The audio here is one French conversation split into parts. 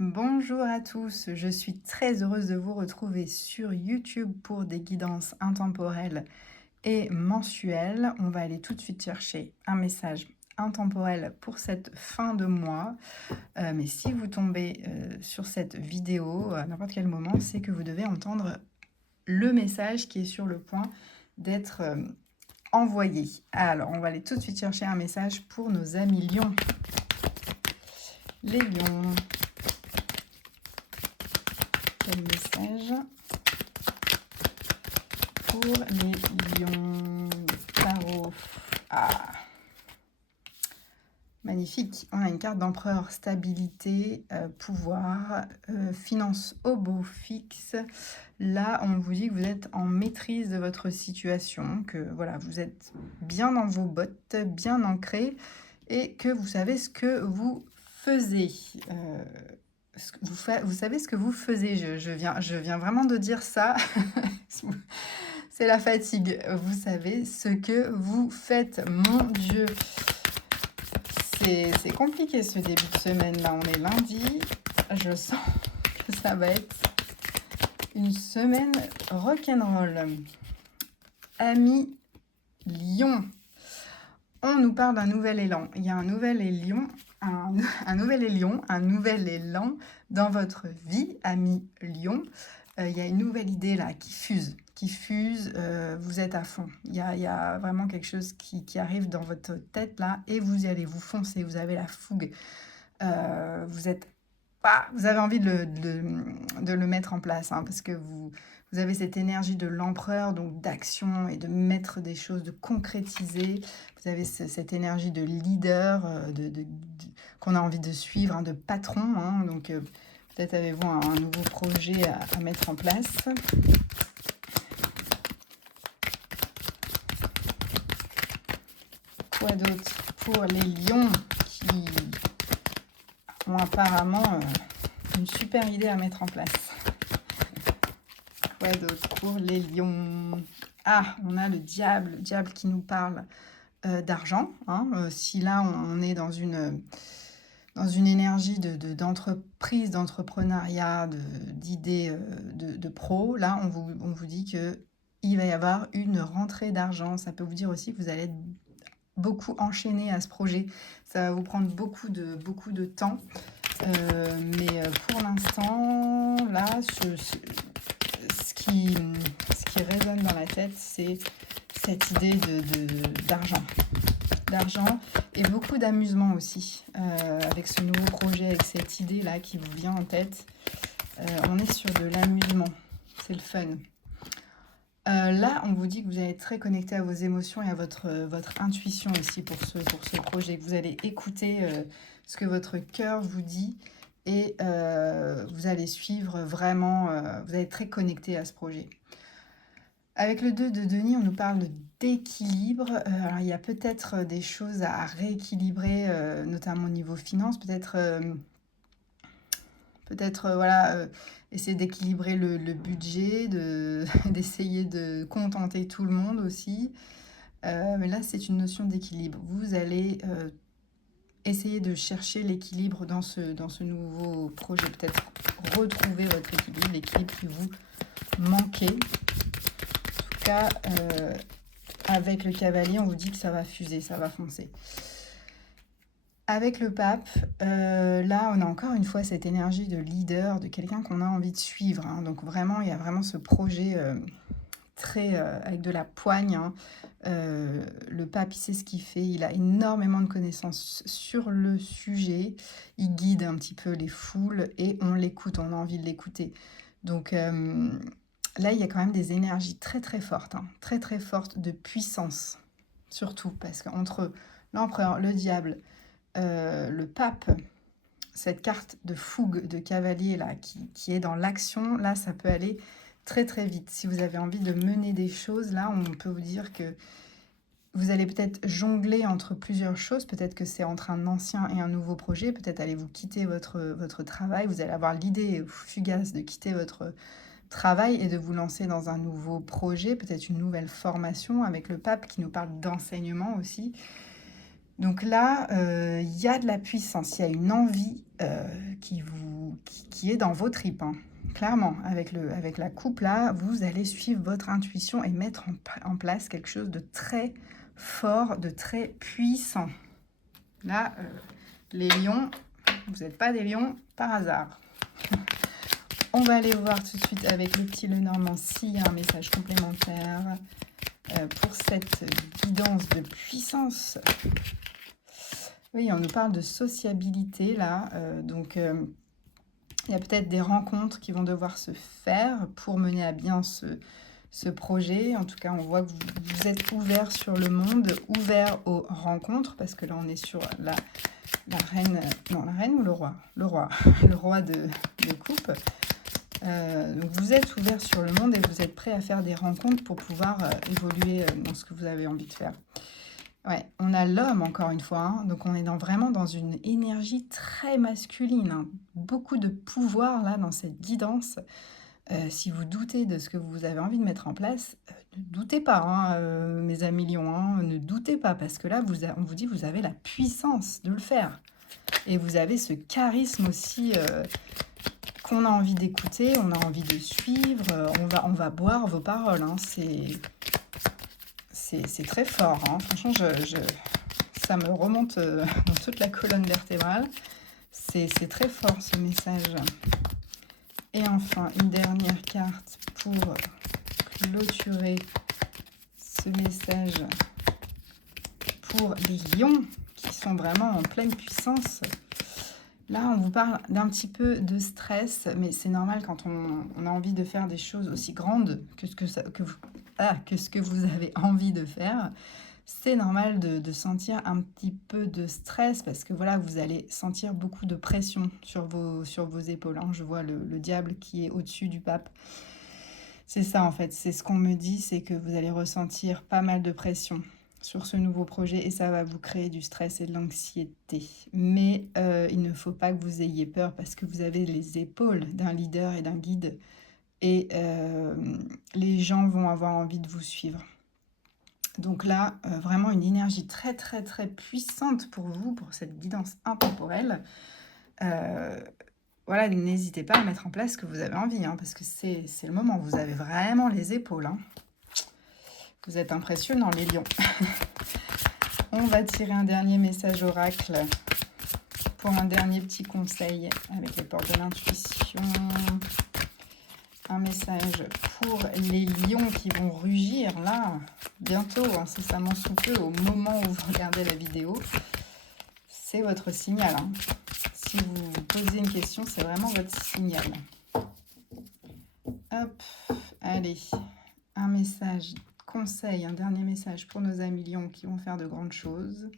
Bonjour à tous, je suis très heureuse de vous retrouver sur YouTube pour des guidances intemporelles et mensuelles. On va aller tout de suite chercher un message intemporel pour cette fin de mois. Mais si vous tombez sur cette vidéo à n'importe quel moment, c'est que vous devez entendre le message qui est sur le point d'être envoyé. Alors, on va aller tout de suite chercher un message pour nos amis lions. Les lions. Quel message pour les lions? Tarot. Ah, magnifique. On a une carte d'empereur, stabilité, pouvoir, finance au beau fixe. Là, on vous dit que vous êtes en maîtrise de votre situation, que voilà, vous êtes bien dans vos bottes, bien ancré, et que vous savez ce que vous faisiez. Vous savez ce que vous faisiez. Je viens vraiment de dire ça. C'est la fatigue. Vous savez ce que vous faites. Mon Dieu. C'est compliqué ce début de semaine. Là, on est lundi. Je sens que ça va être une semaine rock'n'roll. Amis Lion. On nous parle d'un nouvel élan. Il y a un nouvel élan, un nouvel élan dans votre vie, ami Lion. Il y a une nouvelle idée là qui fuse. Vous êtes à fond. Il y a vraiment quelque chose qui arrive dans votre tête là et vous y allez, vous foncez, vous avez la fougue. Vous avez envie de le mettre en place parce que vous avez cette énergie de l'empereur, donc d'action et de mettre des choses, de concrétiser. Vous avez cette énergie de leader qu'on a envie de suivre, de patron. Donc peut-être avez-vous un nouveau projet à mettre en place. Quoi d'autre pour les lions qui ont apparemment une super idée à mettre en place? Quoi d'autre pour les lions? Ah, on a le diable qui nous parle d'argent. Si là, on est dans une énergie d'entreprise, d'entrepreneuriat, d'idées de pro, là, on vous dit qu'il va y avoir une rentrée d'argent. Ça peut vous dire aussi que vous allez être beaucoup enchaîné à ce projet. Ça va vous prendre beaucoup de temps. Mais pour l'instant, là, ce qui résonne dans la tête, c'est cette idée d'argent et beaucoup d'amusement aussi avec ce nouveau projet, avec cette idée là qui vous vient en tête. On est sur de l'amusement, c'est le fun. Là, on vous dit que vous allez être très connecté à vos émotions et à votre intuition aussi pour ce projet, que vous allez écouter ce que votre cœur vous dit et vous allez suivre vraiment, vous allez être très connecté à ce projet. Avec le 2 de denier, on nous parle d'équilibre. Alors, il y a peut-être des choses à rééquilibrer, notamment au niveau finance. Peut-être essayer d'équilibrer le budget, d'essayer de contenter tout le monde aussi. Mais là, c'est une notion d'équilibre. Vous allez essayer de chercher l'équilibre dans ce nouveau projet. Peut-être retrouver votre équilibre, l'équilibre qui vous manquait. En tout cas, avec le cavalier, on vous dit que ça va fuser, ça va foncer. Avec le pape, là, on a encore une fois cette énergie de leader, de quelqu'un qu'on a envie de suivre. Donc vraiment, il y a vraiment ce projet très avec de la poigne. Le pape, il sait ce qu'il fait. Il a énormément de connaissances sur le sujet. Il guide un petit peu les foules et on l'écoute, on a envie de l'écouter. Donc là, il y a quand même des énergies très très fortes, très très fortes de puissance. Surtout parce qu'entre l'empereur, le diable, le pape, cette carte de fougue de cavalier là qui est dans l'action, là ça peut aller très très vite. Si vous avez envie de mener des choses, là on peut vous dire que vous allez peut-être jongler entre plusieurs choses. Peut-être que c'est entre un ancien et un nouveau projet. Peut-être allez-vous quitter votre travail. Vous allez avoir l'idée fugace de quitter votre travail et de vous lancer dans un nouveau projet, peut-être une nouvelle formation avec le pape qui nous parle d'enseignement aussi. Donc là, il y a de la puissance, il y a une envie qui qui est dans vos tripes, hein. Clairement, avec la coupe là, vous allez suivre votre intuition et mettre en place quelque chose de très fort, de très puissant. Là, les lions, vous n'êtes pas des lions par hasard. On va aller voir tout de suite avec le petit Lenormand s'il y a un message complémentaire pour cette guidance de puissance. Oui, on nous parle de sociabilité là, donc il y a peut-être des rencontres qui vont devoir se faire pour mener à bien ce projet. En tout cas, on voit que vous êtes ouvert sur le monde, ouvert aux rencontres, parce que là, on est sur la reine... Non, la reine ou le roi? Le roi. Le roi de coupe. Donc, vous êtes ouvert sur le monde et vous êtes prêt à faire des rencontres pour pouvoir évoluer dans ce que vous avez envie de faire. Ouais, on a l'homme encore une fois, hein, donc on est vraiment dans une énergie très masculine, hein. Beaucoup de pouvoir là dans cette guidance. Si vous doutez de ce que vous avez envie de mettre en place, ne doutez pas, hein, mes amis lions, hein, ne doutez pas, parce que là, on vous dit vous avez la puissance de le faire. Et vous avez ce charisme aussi qu'on a envie d'écouter, on a envie de suivre, on va boire vos paroles, hein, c'est très fort, hein. Franchement, ça me remonte dans toute la colonne vertébrale. C'est très fort ce message. Et enfin, une dernière carte pour clôturer ce message pour les lions qui sont vraiment en pleine puissance. Là, on vous parle d'un petit peu de stress, mais c'est normal quand on a envie de faire des choses aussi grandes que ce que vous avez envie de faire. C'est normal de sentir un petit peu de stress parce que voilà, vous allez sentir beaucoup de pression sur vos épaules, hein. Je vois le diable qui est au-dessus du pape. C'est ça en fait, c'est ce qu'on me dit, c'est que vous allez ressentir pas mal de pression sur ce nouveau projet et ça va vous créer du stress et de l'anxiété. Mais il ne faut pas que vous ayez peur parce que vous avez les épaules d'un leader et d'un guide et les gens vont avoir envie de vous suivre. Donc là, vraiment une énergie très très très puissante pour vous, pour cette guidance intemporelle. Voilà, n'hésitez pas à mettre en place ce que vous avez envie, hein, parce que c'est le moment, vous avez vraiment les épaules, hein. Vous êtes impressionnants les lions. On va tirer un dernier message oracle pour un dernier petit conseil avec les portes de l'intuition. Un message pour les lions qui vont rugir là, bientôt, incessamment sous peu, au moment où vous regardez la vidéo. C'est votre signal, hein. Si vous vous posez une question, c'est vraiment votre signal. Hop, allez, un message, conseil, un dernier message pour nos amis lions qui vont faire de grandes choses.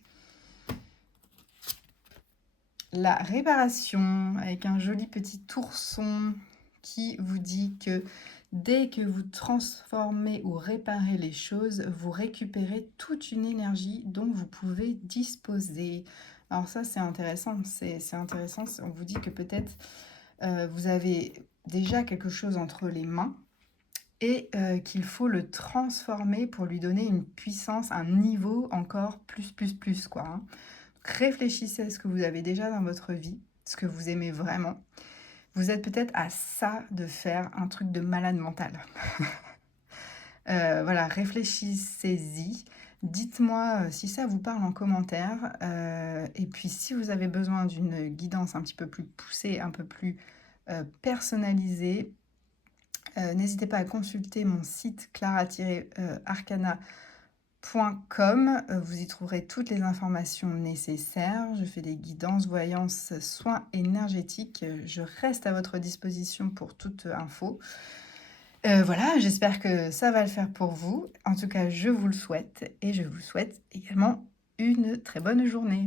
La réparation avec un joli petit ourson qui vous dit que dès que vous transformez ou réparez les choses, vous récupérez toute une énergie dont vous pouvez disposer. Alors ça, c'est intéressant. C'est intéressant. On vous dit que peut-être vous avez déjà quelque chose entre les mains et qu'il faut le transformer pour lui donner une puissance, un niveau encore plus, quoi, hein. Réfléchissez à ce que vous avez déjà dans votre vie, ce que vous aimez vraiment. Vous êtes peut-être à ça de faire un truc de malade mental. Voilà, réfléchissez-y. Dites-moi si ça vous parle en commentaire. Et puis, si vous avez besoin d'une guidance un petit peu plus poussée, un peu plus personnalisée, n'hésitez pas à consulter mon site clara-arcana.com. Vous y trouverez toutes les informations nécessaires. Je fais des guidances, voyances, soins énergétiques. Je reste à votre disposition pour toute info. Voilà, j'espère que ça va le faire pour vous. En tout cas, je vous le souhaite et je vous souhaite également une très bonne journée.